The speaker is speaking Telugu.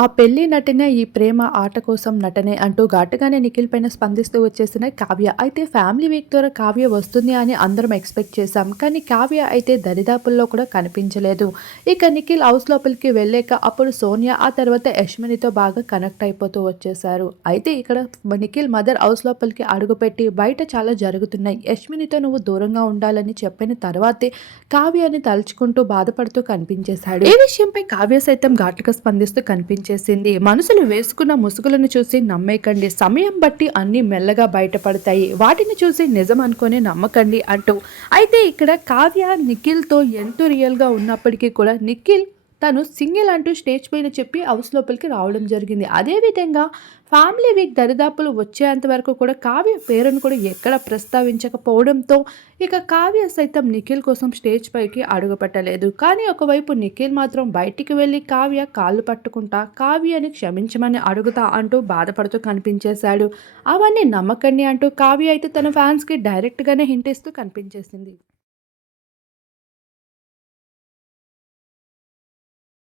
ఆ పెళ్ళి నటనే ఈ ప్రేమ ఆట కోసం నటనే అంటూ ఘాటుగానే నిఖిల్ పైన స్పందిస్తూ వచ్చేసిన కావ్య. అయితే ఫ్యామిలీ వీక్ ద్వారా కావ్య వస్తుంది అని అందరం ఎక్స్పెక్ట్ చేశాం. కానీ కావ్య అయితే దరిదాపుల్లో కూడా కనిపించలేదు. ఇక నిఖిల్ హౌస్ లోపలికి వెళ్ళాక అప్పుడు సోనియా ఆ తర్వాత యశ్మినితో బాగా కనెక్ట్ అయిపోతూ వచ్చేసారు అయితే ఇక్కడ నిఖిల్ మదర్ హౌస్ లోపలికి అడుగుపెట్టి బయట చాలా జరుగుతున్నాయి. యశ్మినితో నువ్వు దూరంగా ఉండాలని చెప్పిన తర్వాతే కావ్యాన్ని తలుచుకుంటూ బాధపడుతూ కనిపించేశాడు. ఈ విషయంపై కావ్య సైతం ఘాటుగా స్పందిస్తూ చేసింది. మనసులు వేసుకున్న ముసుగులను చూసి నమ్మేకండి. సమయం బట్టి అన్ని మెల్లగా బయటపడతాయి. వాటిని చూసి నిజం అనుకొని నమ్మకండి అంటూ. అయితే ఇక్కడ కావ్య నిఖిల్తో ఎంతో రియల్గా ఉన్నప్పటికీ కూడా నిఖిల్ తను సింగిల్ అంటూ స్టేజ్ పైన చెప్పి హౌస్ లోపలికి రావడం జరిగింది. అదేవిధంగా ఫ్యామిలీ వీక్ దరిదాపులు వచ్చేంత వరకు కూడా కావ్య పేరును కూడా ఎక్కడ ప్రస్తావించకపోవడంతో ఇక కావ్య సైతం నిఖిల్ కోసం స్టేజ్ పైకి అడుగుపెట్టలేదు. కానీ ఒకవైపు నిఖిల్ మాత్రం బయటికి వెళ్ళి కావ్య కాళ్ళు పట్టుకుంటా కావ్యని క్షమించమని అడుగుతా అంటూ బాధపడుతూ కనిపించేశాడు. అవన్నీ నమ్మకండి అంటూ కావ్య అయితే తన ఫ్యాన్స్కి డైరెక్ట్గానే హింట్ ఇస్తూ కనిపించేసింది.